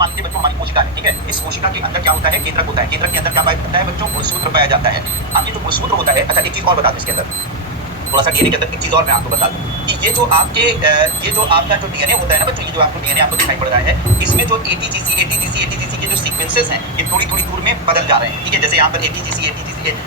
मान लीजिए बच्चों हमारी कोशिका है, ठीक है, इस कोशिका के अंदर क्या होता है, केंद्रक होता है, केंद्रक के अंदर क्या पाया जाता है बच्चों, गुणसूत्र पाया जाता है। अब ये जो गुणसूत्र होता है, अच्छा एक चीज और बता दूं इसके अंदर, थोड़ा सा डीएनए के अंदर एक चीज और मैं आपको बता दूं कि ये जो आपका जो डीएनए होता है ना बच्चों, ये जो आपको डीएनए आपको दिखाई पड़ रहा है, इसमें जो एटीजीसी के जो सीक्वेंसेस हैं ये थोड़ी थोड़ी दूर में बदल जा रहे हैं, ठीक है। जैसे यहाँ पर एटीजीसी है,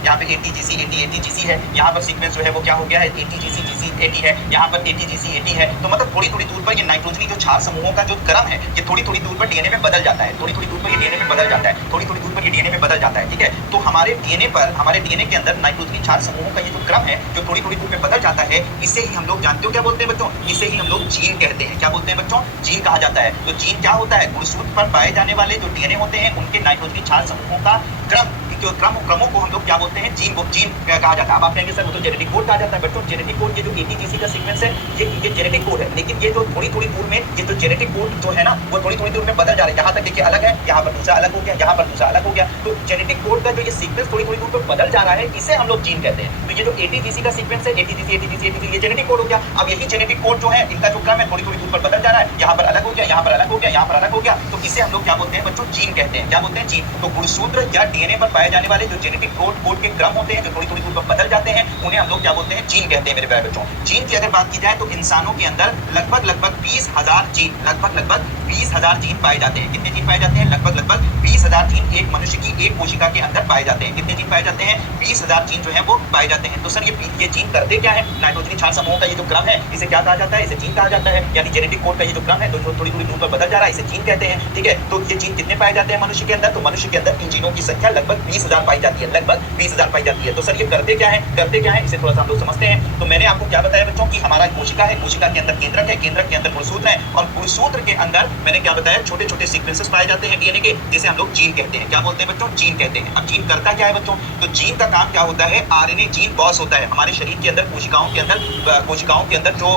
यहाँ पे एटीजीसी है, यहाँ पर सीक्वेंस जो है वो क्या हो गया है, एटीजीसी एटी है, यहाँ पर एटीजीसी एटी है। तो मतलब थोड़ी थोड़ी दूर पर ये नाइट्रोजनी जो क्षार समूहों का जो क्रम है ये थोड़ी थोड़ी दूर पर डीएनए में बदल जाता है, थोड़ी थोड़ी दूर पर ये डीएनए में बदल जाता है, थोड़ी थोड़ी दूर पर ये डीएनए में बदल जाता है, ठीक है। तो हमारे डीएनए के अंदर नाइट्रोजनी क्षार समूहों का ये जो क्रम है जो थोड़ी थोड़ी दूर में बदल जाता है, इसे ही हम लोग जानते हो क्या बोलते हैं बच्चों, इसे ही हम लोग जीन कहते हैं। क्या बोलते हैं बच्चों, जीन कहा जाता है। तो जीन क्या होता है, गुणसूत्र पर पाए जाने वाले जो डीएनए होते हैं उनके नाइट्रोजनी क्षार समूहों का क्रमों को हम लोग क्या बोलते हैं, जीन कहा जाता है। अब आप कहेंगे सर वो तो जेनेटिक कोड कहा जाता है। बच्चों जेनेटिक कोड, ये जो एटीजीसी का सीक्वेंस है ये जेनेटिक कोड है, लेकिन ये जो थोड़ी थोड़ी दूर में ये जो जेनेटिक कोड जो है ना वो थोड़ी थोड़ी दूर में बदल जा रहा है। यहाँ तक देखिए अलग है, यहाँ पर दूसरा अलग हो गया, यहाँ पर दूसरा अलग हो गया। तो जेनेटिक कोड का जो ये सीक्वेंस थोड़ी थोड़ी दूर पर बदल जा रहा है, इसे हम लोग जीन कहते हैं। तो ये जो एटीजीसी का सीक्वेंस है, एटीजीसी ये जेनेटिक कोड हो गया। अब यही जेनेटिक कोड जो है इनका जो क्रम है थोड़ी थोड़ी दूर पर बदल जा रहा है, यहाँ पर अलग हो गया, यहाँ पर अलग हो गया, यहाँ पर अलग हो गया। तो इसे हम लोग क्या बोलते हैं बच्चों, जीन कहते हैं। क्या बोलते हैं, जीन। तो गुणसूत्र या डीएनए पर पाए जाने वाले जो जेनेटिक कोड के क्रम होते हैं जो थोड़ी थोड़ी दूर पर बदल जाते हैं, उन्हें हम लोग क्या बोलते हैं, जीन कहते हैं मेरे प्यारे बच्चों। जीन की अगर बात की जाए तो इंसानों के अंदर लगभग 20,000 जीन, लगभग 20,000 जीन पाए जाते हैं। कितने जीन पाए जाते हैं, लगभग 20,000 जीन एक मनुष्य की एक कोशिका के अंदर पाए जाते हैं। कितने जीन पाए जाते हैं, 20,000 जीन जो है वो पाए जाते हैं। तो सर ये जीन करते क्या है, नाइट्रोजनी क्षार समूहों का ये जो क्रम है इसे क्या कहा जाता है, इसे जीन कहा जाता है। यानी जेनेटिक कोड का ये जो क्रम है तो थोड़ी थोड़ी दूर पर बदल जा रहा है, इसे जीन कहते हैं, ठीक है। तो ये जीन कितने पाए जाते हैं मनुष्य के अंदर, तो मनुष्य के अंदर इन जीनों की संख्या लगभग 20,000 पाई जाती है, लगभग 20,000 पाई जाती है। तो सर ये करते क्या है, इसे थोड़ा सा हम लोग समझते हैं। तो मैंने आपको क्या बताया बच्चों कि हमारा कोशिका है, कोशिका के अंदर केंद्रक है, केंद्रक के अंदर गुणसूत्र है, और गुणसूत्र के अंदर मैंने क्या बताया, छोटे छोटे सीक्वेंसेस पाए जाते हैं डीएनए के, जिसे हम लोग जीन कहते हैं। क्या बोलते हैं बच्चों, जीन कहते हैं। अब जीन करता क्या है बच्चों, तो जीन का काम क्या होता है, आरएनए जीन बॉस होता है। हमारे शरीर के अंदर कोशिकाओं के अंदर जो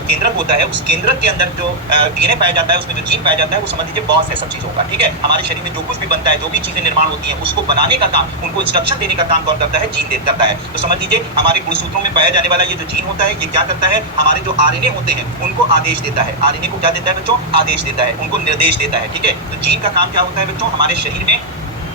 केंद्रक होता है, उस केंद्रक के अंदर जो डीएनए पाया जाता है, उसमें जो जीन पाया जाता है वो समझ लीजिए बॉस है सब चीजों का, ठीक है। हमारे शरीर में जो कुछ भी बनता है, जो भी चीजें निर्माण होती है, उसको बनाने का काम, उनको इंस्ट्रक्शन देने का काम कौन करता है, जीन करता है। तो समझ लीजिए हमारे गुणसूत्रों में पाया जाने वाला ये जो जीन होता है ये क्या करता है, हमारे जो आरएनए होते हैं उनको आदेश देता है। आरएनए को क्या देता है बच्चों, आदेश देता है, उनको निर्देश देता है, ठीक है। तो जीन का काम क्या होता है बच्चों, हमारे शरीर में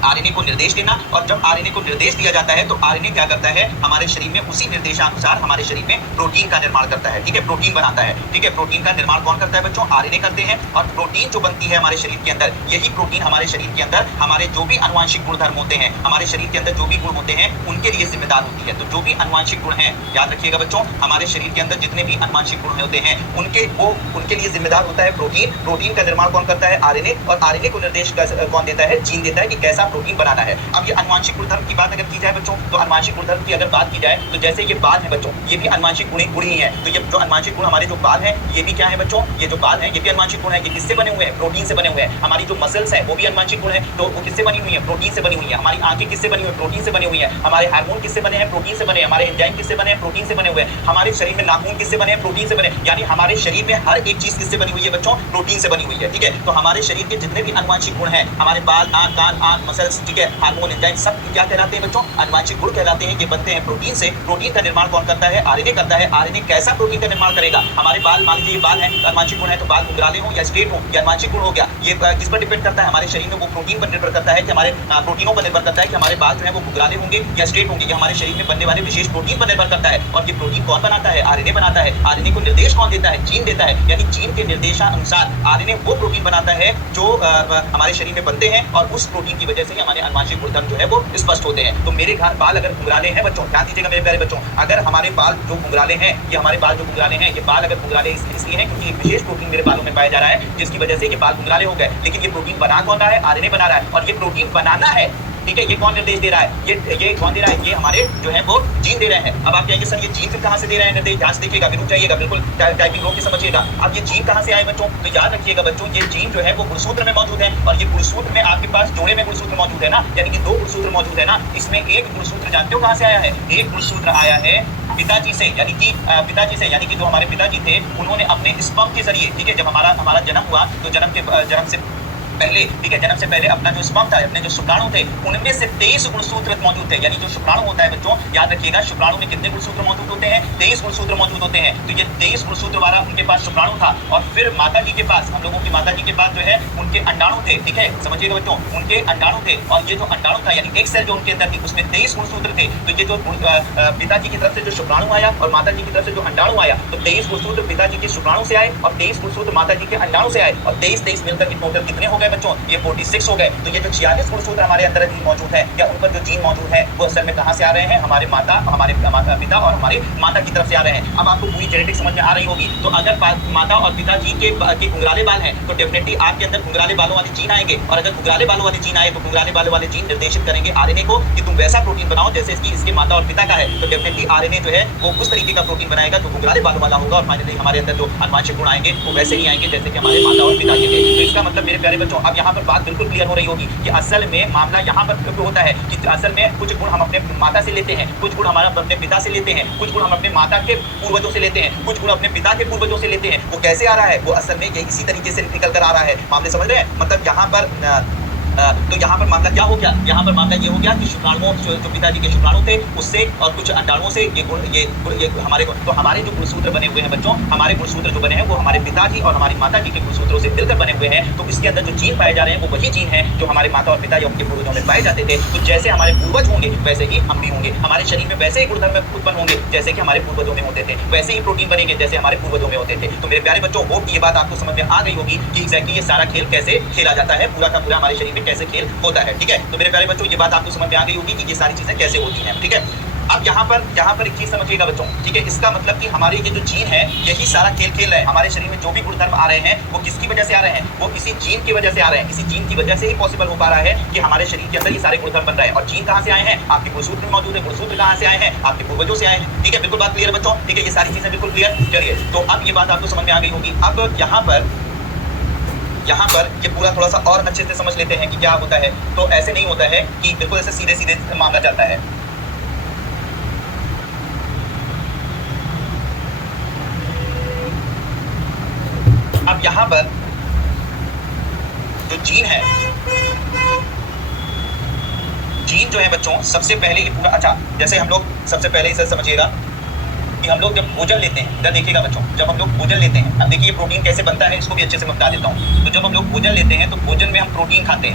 आरएनए को निर्देश देना, और जब आरएनए को निर्देश दिया जाता है तो आरएनए क्या करता है, हमारे शरीर में उसी निर्देशानुसार हमारे शरीर में प्रोटीन का निर्माण करता है, ठीक है, प्रोटीन बनाता है, ठीक है। प्रोटीन का निर्माण कौन करता है बच्चों, आरएनए करते हैं। और प्रोटीन जो बनती है हमारे शरीर के अंदर, यही प्रोटीन हमारे शरीर के अंदर हमारे जो भी आनुवंशिक गुणधर्म होते हैं, हमारे शरीर के अंदर जो भी गुण होते हैं उनके लिए जिम्मेदार होती है। तो जो भी आनुवंशिक गुण है, याद रखिएगा बच्चों, हमारे शरीर के अंदर जितने भी आनुवंशिक गुण होते हैं उनके लिए जिम्मेदार होता है प्रोटीन। प्रोटीन का निर्माण कौन करता है, आरएनए, और आरएनए को निर्देश कौन देता है, जीन देता है कि कैसा प्रोटीन बनाना है। अब ये अनुवांशिक गुणधर्म की बात अगर की जाए बच्चों, तो अनुवांशिक गुणधर्म की अगर बात की जाए तो जैसे ये बाल है बच्चों, ये भी अनुवांशिक गुण ही है। तो ये जो अनुवांशिक गुण हमारे जो बाल हैं ये भी क्या है बच्चों, ये जो बाल हैं ये भी अनुवांशिक गुण है। ये किससे बने हुए हैं, प्रोटीन से बने हुए हैं। हमारी जो मसल्स हैं वो भी अनुवांशिक गुण है, तो वो किससे बनी हुई है, प्रोटीन से बनी हुई है। हमारी आंखें किससे बनी हुई है, प्रोटीन से बनी हुई है। हमारे हार्मोन किससे बने हैं, प्रोटीन से बने। हमारे एंजाइम किससे बने हैं, प्रोटीन से बने हुए हैं। हमारे शरीर में नाखून किससे बने हैं, प्रोटीन से बने। यानी हमारे शरीर में हर एक चीज किससे बनी हुई है बच्चों, प्रोटीन से बनी हुई है, ठीक है। तो हमारे शरीर के जितने भी अनुवांशिक गुण हैं, हमारे बाल, नाक, कान, आंख, मसल्स, ठीक है, हार्मोन, एंजाइम, सब क्या कहलाते हैं बच्चों, अनुवांशिक गुण कहलाते हैं। ये बनते हैं प्रोटीन से। प्रोटीन का निर्माण कौन करता है, आरएनए करता है। आरएनए कैसा प्रोटीन का निर्माण करेगा, हमारे बाल, मान लीजिए ये बाल है, अनुवांशिक गुण है, तो बाल घुंघराले हो या स्ट्रेट हो, ये अनुवांशिक गुण हो गया। ये किस पर डिपेंड करता है, हमारे शरीर में वो प्रोटीन पर निर्भर करता है कि हमारे प्रोटीनों पर निर्भर करता है कि हमारे बाल जो है वो घुंघराले होंगे या स्ट्रेट होंगे। ये हमारे शरीर में बनने वाले विशेष प्रोटीन पर निर्भर करता है। और ये प्रोटीन कौन बनाता है, आरएनए बनाता है। आरएनए को निर्देश कौन देता है, जीन देता है। यानी जीन के निर्देशानुसार आरएनए वो प्रोटीन बनाता है जो हमारे शरीर में बनते हैं, और उस प्रोटीन की वजह से हमारे अनुवांशिक गुणधर्म जो है वो स्पष्ट होते हैं। तो मेरे घर बाल अगर घुंघराले हैं बच्चों, ध्यान दीजिएगा मेरे प्यारे बच्चों, अगर हमारे बाल जो घुंघराले हैं, ये हमारे बाल जो घुंघराले हैं, ये बाल अगर घुंघराले इसलिए हैं क्योंकि एक विशेष प्रोटीन मेरे बालों में पाया जा रहा है, जिसकी वजह से ये बाल घुंघराले हो गए। लेकिन ये प्रोटीन बना कौन रहा है, आरएनए बना रहा है। और ये प्रोटीन बनाना है, ठीक है, ये कौन निर्देश दे रहा है, ये कौन दे रहा है, ये हमारे जो है वो जीन दे रहे हैं। अब आप कहेंगे सर ये जीन फिर कहां से दे रहे हैं निर्देश, ध्यान से देखिएगा, रुक जाइएगा, बिल्कुल टाइपिंग रोक के समझिएगा। अब ये जीन कहां से आए बच्चों, तो याद रखिएगा बच्चों, ये जीन जो है वो गुणसूत्र में मौजूद है। और ये गुणसूत्र में आपके पास जोड़े में गुणसूत्र मौजूद है ना, यानी कि 2 गुणसूत्र मौजूद है ना। इसमें एक गुणसूत्र जानते हो कहां से आया है, एक गुणसूत्र आया है पिताजी से, यानी कि पिताजी से, यानी कि जो हमारे पिताजी थे उन्होंने अपने स्पर्म के जरिए, ठीक है, जब हमारा जन्म हुआ तो जन्म से पहले, ठीक है, जन्म से पहले अपना जो स्पर्म था, अपने जो शुक्राणु थे, उनमें से 23 गुणसूत्र मौजूद थे। यानी जो शुक्राणु होता है बच्चों, याद रखिएगा, शुक्राणु में कितने गुणसूत्र मौजूद होते हैं? 23 गुणसूत्र मौजूद होते हैं। तो ये 23 गुणसूत्र वाला उनके पास शुक्राणु था। और फिर माता जी के पास, हम लोगों की माता जी के पास जो है उनके अंडाणु थे, ठीक है, समझिएगा बच्चों, उनके अंडाणु थे। और ये जो अंडाणु था, यानी एक सेल जो उनके अंदर थी, उसमें 23 गुणसूत्र थे। तो ये जो पिताजी की तरफ से जो शुक्राणु आया और माता जी की तरफ से जो अंडाणु आया, तो 23 गुणसूत्र पिताजी के शुक्राणु से आए और 23 गुणसूत्र माता जी के अंडाणु से आए, और 23 मिलकर टोटल कितने हो गए बच्चों? ये 46 हो गए। तो ये जो 46 गुणसूत्र हमारे अंदर मौजूद है, या उन पर जो जीन मौजूद है, वो असल में कहां से आ रहे हैं? हमारे पिता और हमारे माता की तरफ से आ रहे हैं। अब आपको पूरी जेनेटिक समझ में आ रही होगी। तो अगर माता और पिताजी के घुंघराले बाल हैं, तो डेफिनेटली आपके अंदर घुंघराले बालों वाले जीन आएंगे। और अगर घुंघराले बालों वाले जीन आए, तो घुंघराले बालों वाले जीन निर्देशित करेंगे आरएनए को कि तुम वैसा प्रोटीन बनाओ जैसे इसके माता और पिता का है। तो डेफिनेटली आरएनए जो है वो उस तरीके का प्रोटीन बनाएगा जो घुंघराले बालों वाला होगा। और फाइनली हमारे अंदर जो आनुवंशिक गुण आएंगे वो वैसे ही आएंगे जैसे कि हमारे माता और पिता के थे। तो इसका मतलब मेरे प्यारे बच्चों, अब यहाँ पर बात बिल्कुल क्लियर हो रही होगी कि असल में मामला यहाँ पर होता है कि असल में कुछ गुण हम अपने माता से लेते हैं, कुछ गुण हमारा अपने पिता से लेते हैं, कुछ गुण हम अपने माता के पूर्वजों से लेते हैं, कुछ गुण अपने पिता के पूर्वजों से लेते हैं। वो कैसे आ रहा है? वो असल में ये इसी तरीके से निकल कर आ रहा है। मामले समझ रहे हैं? मतलब यहाँ पर तो यहाँ पर मामला क्या हो गया? यहाँ पर मामला ये हो गया कि शुक्राणुओं जो पिताजी के शुक्राणु थे उससे और कुछ अंडाणुओं से ये हमारे तो हमारे जो गुणसूत्र बने हुए हैं बच्चों, हमारे गुणसूत्र जो बने हैं वो हमारे पिताजी और हमारी माता जी के गुणसूत्रों से मिलकर बने हुए हैं। तो इसके अंदर जो जीन पाए जा रहे हैं वो वही जीन है जो हमारे माता और पिता या उनके पूर्वजों में पाए जाते थे। तो जैसे हमारे पूर्वज होंगे वैसे ही हम भी होंगे, हमारे शरीर में वैसे ही गुणधर्म उत्पन्न होंगे जैसे कि हमारे पूर्वजों में होते थे, वैसे ही प्रोटीन बनेंगे जैसे हमारे पूर्वजों में होते थे। तो मेरे प्यारे बच्चों, होप ये बात आपको समझ में आ गई होगी कि एग्जैक्टली ये सारा खेल कैसे खेला जाता है, पूरा का पूरा हमारे शरीर में कैसे खेल होता है। ठीक है, तो मेरे प्यारे बच्चों, ये बात आपको समझ में आ गई होगी कि ये सारी चीजें कैसे होती हैं। ठीक है, अब यहाँ पर एक चीज समझिएगा बच्चों, ठीक है, इसका मतलब कि हमारे ये जो जीन है यही सारा खेल खेल रहे हैं। हमारे शरीर में जो भी गुणधर्म आ रहे हैं वो किसकी वजह से आ रहे हैं? वो इसी जीन की वजह से आ रहे हैं। इसी जीन की वजह से ही पॉसिबल हो पा रहा है कि हमारे शरीर के अंदर ये सारे गुणधर्म बन रहे हैं। और जीन कहाँ से आए हैं? आपके गुणसूत्र में मौजूद है। गुणसूत्र कहाँ से आए हैं? आपके पूर्वजों से आए हैं। ठीक है, बिल्कुल बात क्लियर बच्चों? ठीक है, ये सारी चीजें बिल्कुल क्लियर। चलिए, तो अब ये बात आपको समझ में आ गई होगी। अब यहाँ पर ये पूरा थोड़ा सा और अच्छे से समझ लेते हैं कि क्या होता है। तो ऐसे नहीं होता है कि बिल्कुल ऐसे सीधे सीधे मामला चलता है। अब यहाँ पर जो जीन है, जीन जो है बच्चों, सबसे पहले ये पूरा, अच्छा, जैसे हम लोग सबसे पहले इसे समझिएगा कि हम लोग जब भोजन लेते हैं, इधर देखिएगा बच्चों, जब हम लोग भोजन लेते हैं, अब देखिए ये प्रोटीन कैसे बनता है इसको भी अच्छे से मैं बता देता हूँ। तो जब हम लोग भोजन लेते हैं तो भोजन में हम प्रोटीन खाते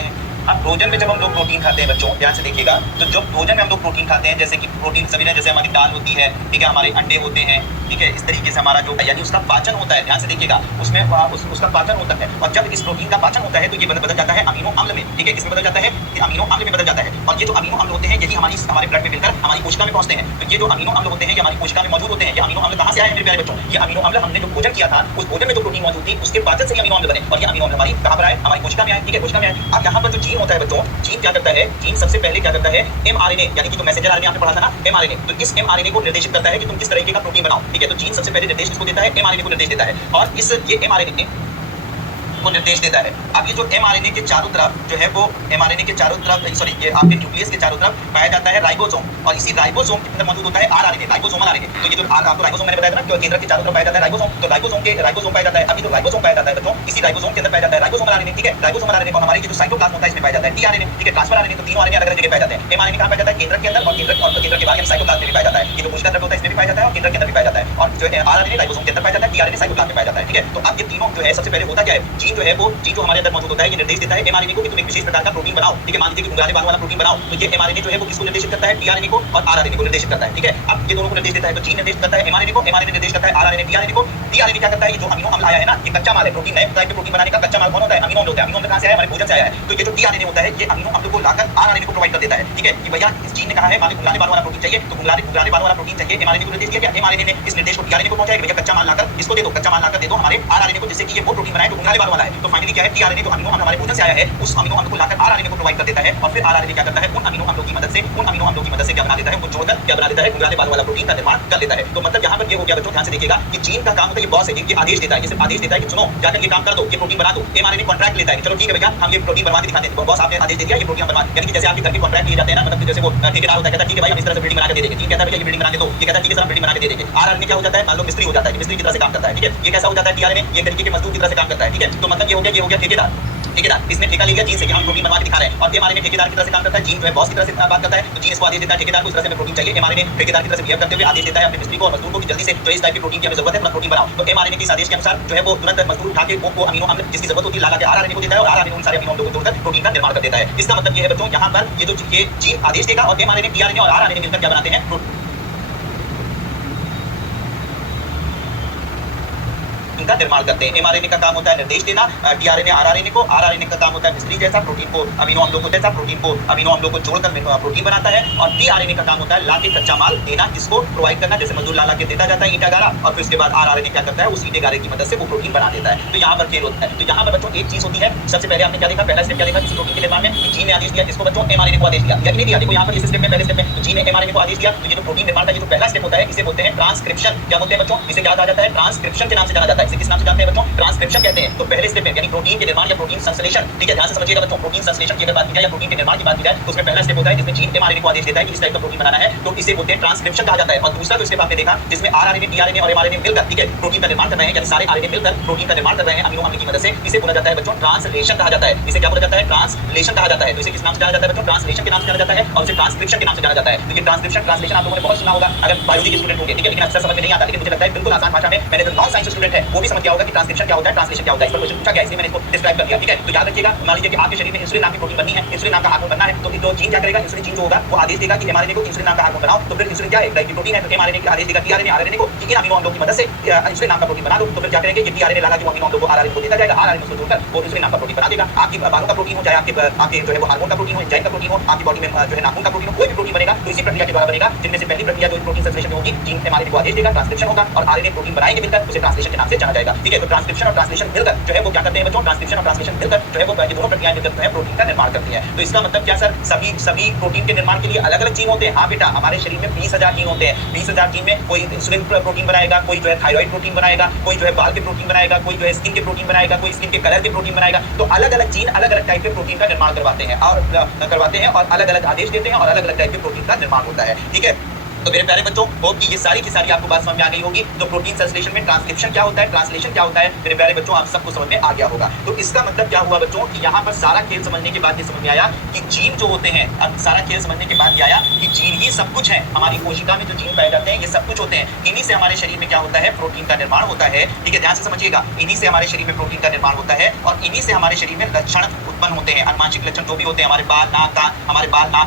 हैं। अब भोजन में जब हम लोग प्रोटीन खाते हैं बच्चों, ध्यान से देखिएगा, तो जब भोजन में हम लोग प्रोटीन खाते हैं, जैसे कि प्रोटीन सभी ने, जैसे हमारी दाल होती है, ठीक है, हमारे अंडे होते हैं, ठीक है, इस तरीके से हमारा जो यानी उसका पाचन होता है, ध्यान से देखिएगा, उसमें उसका पाचन होता है। और जब इस प्रोटीन का पाचन होता है तो ये बदल जाता है अमीनो अम्ल में। ठीक है, किसमें बदल जाता है? कि अमीनो अम्ल में बदल जाता है। और ये जो अमीनो अम्ल होते हैं यही हमारे ब्लड में मिलकर हमारी कोशिका में पहुंचते हैं। तो ये जो अमीनो अम्ल होते हैं ये हमारी कोशिका में मौजूद होते हैं। ये अमीनो अम्ल कहाँ से आए हैं मेरे प्यारे बच्चों? ये अमीनो अम्ल हमने जो भोजन किया था उस भोजन में जो प्रोटीन मौजूद थी उसके पाचन से अमीनो अम्ल बने, और ये अमीनो अम्ल हमारी कहाँ पर आए? हमारी कोशिका में आए। ठीक है, कोशिका में आए। अब यहाँ पर जो जीन होता है बच्चों, जीन क्या करता है? जीन सबसे पहले क्या करता है? mRNA, यानी कि जो मैसेंजर आरएनए आपने पढ़ा था ना, mRNA, तो इस mRNA को निर्देशित करता है कि तुम किस तरीके का प्रोटीन बनाओ। ठीक है, तो जीन सबसे पहले निर्देश किसको देता है? mRNA को निर्देश देता है। और ये mRNA को निर्देश देता है। अब ये जो mRNA के चारों तरफ जो है वो mRNA के चारों तरफ, सॉरी, ये आपके न्यूक्लियस के चारों तरफ पाया जाता है राइबोसोम, और इसी राइबोसोम के अंदर मौजूद होता है RNA, राइबोसोमल RNA। तो ये जो आपको राइबोसोम मैंने बताया था ना, कि केंद्र के चारों तरफ पाया जाता है राइबोसोम, तो राइबोसोम पाया जाता है। अभी जो राइबोसोम पाया जाता है बच्चों, इसी राइबोसोम के अंदर पाया जाता है राइबोसोमल RNA। ठीक है, राइबोसोमल RNA को हमारे जो साइटोप्लाज्म होता है इसमें पाया जाता है tRNA। ठीक है, ट्रांसफर RNA, तो तीनों RNA अलग-अलग जगह पाए जाते हैं। mRNA कहाँ पाया जाता है? केंद्र के अंदर, और केंद्र के बाहर साइटोप्लाज्म में पाया जाता है। ये जो कोशिका द्रव्य होता है इसमें भी पाया जाता है और केंद्र के अंदर भी पाया जाता है। और जो RNA राइबोसोम के अंदर पाया जाता है, tRNA साइटोप्लाज्म में पाया जाता है। ठीक है, तो अब ये तीनों जो है सबसे पहले होता क्या है? जीन जो है वो जीन जो हमारे अंदर मौजूद होता है ये निर्देश देता है mRNA को कि तुम एक विशेष प्रकार का प्रोटीन बनाओ। ठीक है, मान लीजिए कि घुंघराले बालों वाला प्रोटीन बनाओ, तो ये mRNA जो है वो किसको निर्देशित करता है? tRNA को, और RNA को निर्देशित करता है। ठीक है, अब ये दोनों को निर्देश देता है, तो जीन निर्देश करता है mRNA को, mRNA निर्देश करता है RNA tRNA को। tRNA क्या करता है? ये जो अमीनो अम्ल आया है ना, ये कच्चा माल है, प्रोटीन नए टाइप के प्रोटीन बनाने का कच्चा माल कौन होता है? अमीनो अम्ल होता है। अमीनो अम्ल कहाँ से आया? हमारे भोजन से आया है। तो ये जो tRNA होता है ये अमीनो अम्ल को लाकर RNA को प्रोवाइड कर देता है। ठीक है, कि भैया इस जीन ने कहा है मान लो घुंघराले बालों वाला प्रोटीन चाहिए, तो घुंघराले बालों वाला प्रोटीन चाहिए, mRNA को निर्देश दिया गया, mRNA ने इस निर्देश को tRNA को पहुंचाया कि भैया कच्चा माल लाकर इसको दे दो, कच्चा माल लाकर दे दो हमारे RNA को, जिससे कि ये वो प्रोटीन बनाए जो घुंघराले बालों वाला है। तो फाइनली क्या है? tRNA जो अमीनो अम्ल हमारे भोजन से आया है उस अमीनो अम्ल को लाकर RNA को प्रोवाइड कर देता है, और फिर RNA क्या करता है? उन अमीनो अम्लों की मदद से क्या बना देता है? वो जोड़कर क्या बना देता है? घुंघराले बालों वाला प्रोटीन का निर्माण कर देता है। तो मतलब यहाँ पर ये हो गया बच्चों, ध्यान से देखिएगा कि जीन का काम होता है, ये बॉस है, ये आदेश देता है, ये सिर्फ आदेश देता है कि सुनो जाकर ये काम कर दो, ये प्रोटीन बना दो। mRNA कॉन्ट्रैक्ट लेता है कि चलो ठीक है भैया हम ये प्रोटीन बनवा के दिखाते हैं, बॉस आपने आदेश दे दिया, ये प्रोटीन बनवा, यानी कि जैसे आपके घर के कॉन्ट्रैक्ट लिए जाते हैं ना, मतलब जैसे वो ठेकेदार होता है, कहता है ठीक है भाई हम इस तरह से बिल्डिंग बना के दे देंगे, ठीक कहता है भैया ये बिल्डिंग बना के दो, ये कहता है ठीक है सर हम बिल्डिंग बना के दे देंगे। RNA क्या हो जाता है? मान लो मिस्त्री हो जाता है, मिस्त्री की तरह से काम करता है। ठीक है, ये कैसा हो जाता है? tRNA ये तरीके के मजदूर की तरह से काम करता है। ठीक है, तो मतलब ये हो गया ठेकेदार। ठीक है ना, इसने ठेका ले लिया जीन से कि हम प्रोटीन बनवा के दिखा रहे हैं, और एमआरएनए ठेकेदार की तरह से काम करता है, जीन जो है बॉस की तरह से बात करता है, तो जीन इसको आदेश देता है ठेकेदार को इस तरह से हमें प्रोटीन चाहिए, एमआरएनए ठेकेदार की तरह से बिहेव करते हुए आदेश देता है अपने मिस्त्री को और मजदूर को कि जल्दी से जो इस टाइप की प्रोटीन की हमें जरूरत है तुरंत प्रोटीन बनाओ। तो एमआरएनए के इस आदेश के अनुसार जो है वो तुरंत मजदूर उठा के वो अमीनो अम्ल जिसकी जरूरत होती है ला के आरआरएनए को देता है, और आरआरएनए उन सारे अमीनो अम्लों को जोड़कर प्रोटीन का निर्माण कर देता है। इसका मतलब ये है बच्चों, यहाँ पर ये जो ये जीन आदेश देगा और एमआरएनए टीआरएनए और आरआरएनए मिलकर क्या बनाते हैं, का निर्माण करते हैं। एमआरएनए का काम होता है निर्देश देना, टीआरएनए आरआरएनए को, आरआरएनए का काम होता है मिस्त्री जैसा प्रोटीन को अमीनो अम्लों को जैसा प्रोटीन को अमीनो अम्लों को जोड़कर प्रोटीन बनाता है, और टीआरएनए का काम होता है लाके कच्चा माल देना, जिसको प्रोवाइड करना, जैसे मजदूर ला के देता जाता है ईंटा गारा, और फिर उसके बाद आरआरएनए क्या करता है उस ईंटे गारे की मदद से वो प्रोटीन बना देता है। तो यहाँ पर खेल होता है। तो यहाँ पर बच्चों एक चीज होती है, सबसे पहले आपने क्या देखा, पहला स्टेप क्या देखा किसी प्रोटीन के निर्माण में, जीन ने आदेश दिया, इसको बच्चों एमआरएनए को आदेश दिया या नहीं दिया। देखो यहाँ पर इस स्टेप में पहले स्टेप में जीन ने एमआरएनए को आदेश दिया, तो ये जो प्रोटीन निर्माण का ये जो पहला स्टेप होता है इसे बोलते हैं ट्रांसक्रिप्शन। क्या बोलते हैं बच्चों, इसे क्या कहा जाता है, ट्रांसक्रिप्शन के नाम से जाना जाता है। इसे किस नाम से जानते हैं बच्चों, ट्रांसक्रिप्शन कहते हैं। तो पहले स्टेप में यानी प्रोटीन के निर्माण या प्रोटीन संश्लेषण, ठीक है, ध्यान से समझिएगा बच्चों, प्रोटीन संश्लेषण की अगर बात की जाए या प्रोटीन के निर्माण की बात की जाए तो उसमें पहला स्टेप होता है जिसमें जीन एमआरएनए को आदेश देता है कि इस टाइप का प्रोटीन बनाना है, तो इसे बोलते हैं ट्रांसक्रिप्शन कहा जाता है। और दूसरा जो स्टेप आपने देखा जिसमें आरआरएनए टीआरएनए और एमआरएनए मिलकर, ठीक है, प्रोटीन का निर्माण कर रहे हैं, यानी सारे आरएनए मिलकर प्रोटीन का निर्माण कर रहे हैं अमीनो अम्ल की मदद से, इसे बोला जाता है बच्चों ट्रांसलेशन कहा जाता है। इसे क्या बोला जाता है, ट्रांसलेशन कहा जाता है। तो इसे किस नाम से जाना जाता है बच्चों, ट्रांसलेशन के नाम से जाना जाता है, और इसे ट्रांसक्रिप्शन के नाम से जाना जाता है। तो ये ट्रांसक्रिप्शन ट्रांसलेशन आप लोगों ने बहुत सुना होगा अगर बायोलॉजी के स्टूडेंट होंगे, ठीक है, लेकिन अक्सर समझ में नहीं आता, लेकिन मुझे लगता है बिल्कुल आसान भाषा में मैंने जो नॉन साइंस स्टूडेंट है वो भी समझ गया होगा कि ट्रांसक्रिप्शन क्या होता है, ट्रांसलेशन क्या होता है। इस पर क्वेश्चन पूछा गया इसलिए मैंने इसको डिस्क्राइब कर दिया, ठीक है। तो याद रखिएगा, मान लीजिए कि आपके शरीर में इंसुलिन नाम की प्रोटीन बननी है, इंसुलिन नाम का हार्मोन बनना है, तो जीन क्या करेगा, इंसुलिन जीन जो होगा वो आदेश देगा कि एमआरएनए को इंसुलिन नाम का हार्मोन बनाओ। तो फिर इंसुलिन क्या है, एक प्रोटीन है, तो एमआरएनए का आदेश देगा टीआरएनए आरआरएनए को कि इन अमीनो अम्लों की मदद से इंसुलिन नाम का प्रोटीन बना दो। तो फिर क्या करेंगे, ये टीआरएनए लाला जो अमीनो अम्लों को आरआरएनए को देता जाएगा, आरआरएनए को जोड़कर वो इंसुलिन नाम का प्रोटीन बना देगा। आपकी बालों का प्रोटीन हो, चाहे आपके जो है वो हार्मोन का प्रोटीन हो, एंजाइम का प्रोटीन हो, आपकी बॉडी में जो है नाखून का प्रोटीन हो, कोई भी प्रोटीन बनेगा तो इसी प्रक्रिया के द्वारा बनेगा, जिनमें से पहली प्रक्रिया जो प्रोटीन संश्लेषण में होगी, जीन एमआरएनए को आदेश देगा, ट्रांसक्रिप्शन होगा, और आरएनए प्रोटीन बनाएंगे मिलकर उसे ट्रांसलेशन के नाम से जाना जाएगा, ठीक है। तो ट्रांसक्रिप्शन और ट्रांसलेशन मिलकर जो है वो क्या करते हैं बच्चों, ट्रांसक्रिप्शन और ट्रांसलेशन मिलकर जो है वो दोनों प्रक्रियाएं मिलकर जो है प्रोटीन का निर्माण करती है। तो इसका मतलब क्या सर, सभी प्रोटीन के निर्माण के लिए अलग अलग जीन होते हैं? हाँ बेटा, हमारे शरीर में 20,000 जीन होते हैं। 20,000 जीन में कोई इंसुलिन प्रोटीन बनाएगा, कोई जो है थायराइड प्रोटीन बनाएगा, कोई जो है बाल के प्रोटीन बनाएगा, कोई जो है स्किन के प्रोटीन बनाएगा, कोई स्किन के कलर के प्रोटीन बनाएगा। तो अलग अलग जीन अलग अलग टाइप के प्रोटीन का निर्माण करवाते हैं और अलग अलग आदेश देते हैं और अलग अलग टाइप के प्रोटीन का निर्माण होता है, ठीक है। तो मेरे प्यारे बच्चों, होप कि ये सारी की सारी आपको बात समझ में आ गई होगी। तो प्रोटीन संश्लेषण में ट्रांसक्रिप्शन क्या होता है, ट्रांसलेशन क्या होता है, मेरे प्यारे बच्चों आप सबको समझ में आ गया होगा। तो इसका मतलब क्या हुआ बच्चों कि यहाँ पर सारा खेल समझने के बाद ये समझ में आया कि जीन जो होते हैं, अब सारा खेल समझने के बाद ये आया कि जीन ही सब कुछ है। हमारी कोशिका में जो जीन पाए जाते हैं ये सब कुछ होते हैं। इन्हीं से हमारे शरीर में क्या होता है, प्रोटीन का निर्माण होता है, ठीक है, ध्यान से समझिएगा। इन्हीं से हमारे शरीर में प्रोटीन का निर्माण होता है और इन्हीं से हमारे शरीर में लक्षण उत्पन्न होते हैं, अनुवांशिक लक्षण जो भी होते हैं, हमारे बाल नाक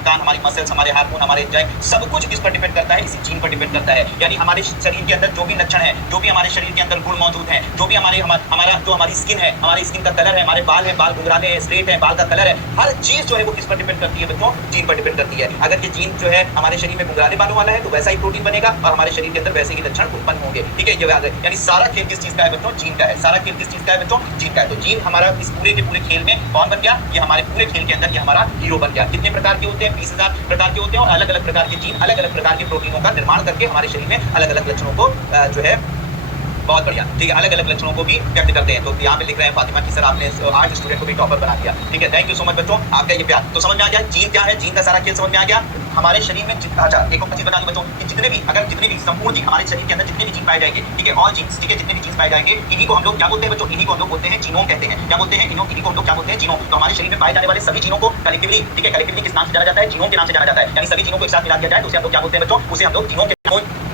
कान, हमारी मसल्स, हमारे हार्मोन, हमारे एंजाइम, सब कुछ किस पर डिपेंड करता है, इसी जीन पर डिपेंड करता है। यानी हमारे शरीर के अंदर जो भी लक्षण है, जो भी हमारे शरीर के अंदर गुण मौजूद हैं, जो भी हमारा जो हमारी स्किन है, हमारी स्किन का कलर है, हमारे बाल है, बाल गुंगराले हैं, स्ट्रेट है, बाल का कलर है, हर चीज जो है वो किस पर डिपेंड करती है बच्चों, जीन पर डिपेंड करती है। अगर ये जीन जो है हमारे शरीर में गुंगराले बालों वाला है तो वैसा ही प्रोटीन बनेगा और हमारे शरीर के अंदर वैसे ही लक्षण उत्पन्न होंगे, ठीक है, ये याद है। यानी सारा खेल किस चीज का है बच्चों, जीन का है। सारा खेल किस चीज का है बच्चों, जीन का है। तो जीन हमारा इस पूरे के पूरे खेल में कौन बन गया, ये हमारे पूरे खेल के अंदर ये हमारा हीरो बन गया। कितने प्रकार के होते हैं, 20,000 प्रकार के होते हैं और अलग अलग प्रकार के जीन अलग अलग प्रकार के प्रोटीनों का निर्माण करके हमारे शरीर में अलग अलग लक्षणों को जो है बहुत बढ़िया, ठीक है, अलग अलग लक्षणों को भी व्यक्त करते हैं। तो यहाँ पे लिख रहे हैं फातिमा की सर आपने 8 स्टूडेंट को भी टॉपर बना दिया, ठीक है, थैंक यू सो मच बच्चों, आपका ये प्यार। तो समझ में आ गया जीन क्या है, जीन का सारा खेल समझ में आ गया। हमारे शरीर में अच्छा एक और चीज बता दूं बच्चों कि जितने भी संपूर्ण जीन हमारे शरीर के अंदर जितने भी जीन पाए जाएंगे, ठीक है, ऑल जीन्स, ठीक है, जितने भी जीन्स पाए जाएंगे इन्हीं को हम लोग क्या बोलते हैं बच्चों, इन्हीं को हम लोग बोलते हैं जीनोम कहते हैं। क्या बोलते हैं, इन्हीं को हम लोग क्या बोलते हैं, जीनोम। तो हमारे शरीर में पाए जाने वाले सभी जीनों को कलेक्टिवली, ठीक है, कलेक्टिवली किस नाम से जाना जाता है, जीनोम के नाम से जाना जाता है। यानी सभी जीनों को एक साथ मिला दिया जाए तो उसे हम लोग क्या बोलते हैं बच्चों, उसे हम लोग जीनोम के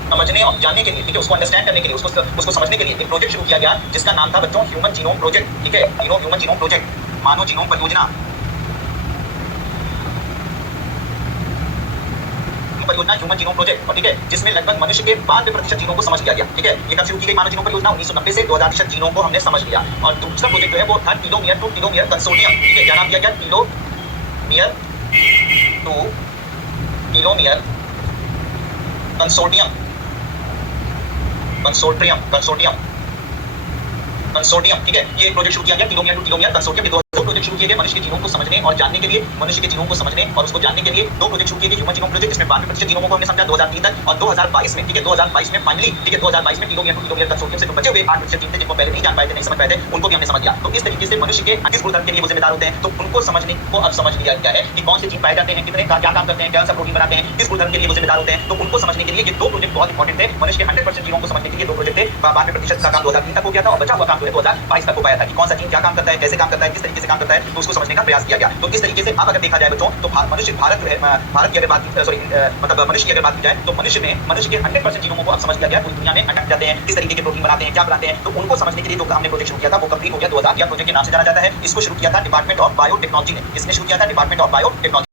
समझने और जानने के लिए, ठीक है, उसको अंडरस्टैंड करने के लिए, उसको समझने के लिए एक प्रोजेक्ट शुरू किया गया जिसका नाम था बच्चों ह्यूमन जीनोम प्रोजेक्ट, ठीक है, ह्यूमन जीनोम प्रोजेक्ट, मानव जीनोम परियोजना, ह्यूमन जीनोम प्रोजेक्ट, ठीक है, जिसमें लगभग मनुष्य के 92% जीनों को समझ लिया गया, ठीक है। ये कब शुरू की गई मानव जीनोम परियोजना, 1990 से 2000 जीनों को हमने समझ लिया। और दूसरा प्रोजेक्ट जो है वो था टीलोमियर टू टीलोमियर कंसोर्टियम, ठीक है, क्या नाम दिया गया, टीलोमियर टू टीलोमियर कंसोर्टियम, ठीक है, ये प्रोजेक्ट शुरू किया गया टीलोमियर टू टीलोमियर कंसोर्टियम। ये 2 प्रोजेक्ट शुरू किए गए मनुष्य के जीनोम को समझने और जानने के लिए, मनुष्य के जीनोम को समझने और उसको जानने के लिए 2 प्रोजेक्ट शुरू किए गए ह्यूमन जीनोम प्रोजेक्ट, जिसमें 92% जीनों को हमने समझा 2003 तक, और 2022 में, ठीक है, 2022 में फाइनली, ठीक है, 2022 में टीलोमियर टू टीलोमियर कंसोर्टियम से जो बचे हुए 8% जीन थे जिनको पहले नहीं जान पाए थे, नहीं समझ पाए थे, उनको भी हमने समझ लिया। तो इस तरीके से मनुष्य के 28 गुणधर्म के लिए वो जिम्मेदार होते हैं, तो उनको समझने को अब समझ लिया गया है कि कौन से जीन पाए जाते हैं, कितने क्या काम करते हैं, कौन सा प्रोटीन बनाते हैं, किस गुणधर्म के लिए वो जिम्मेदार होते हैं। तो उनको समझने के लिए ये 2 प्रोजेक्ट बहुत इंपॉर्टेंट थे। मनुष्य के 100% जीनों को समझने के लिए 2 प्रोजेक्ट थे। 92% का काम 2003 तक हो गया था और बचा हुआ काम जो है 2022 तक हो पाया था कि कौन सा जीन क्या काम करता है, कैसे काम करता है, किस तरीके से काम काम करता है, तो उसको समझने का प्रयास किया गया। तो इस तरीके से अब अगर देखा जाए बच्चों, तो भारत जो है, भारत की अगर बात मतलब मनुष्य की अगर बात की जाए, तो मनुष्य के 100% जीनोमों को अब समझ लिया गया। पूरी दुनिया में अटक जाते हैं, किस तरीके के प्रोटीन बनाते हैं, क्या बनाते हैं, तो उनको समझने के लिए जो हमने प्रोजेक्ट शुरू किया था वो कंप्लीट हो गया। 2011 प्रोजेक्ट के नाम से जाना जाता है। इसको शुरू किया था डिपार्टमेंट ऑफ बायोटेक्नोलॉजी ने। इसने शुरू किया था डिपार्टमेंट ऑफ बायोटेक्नोलॉजी।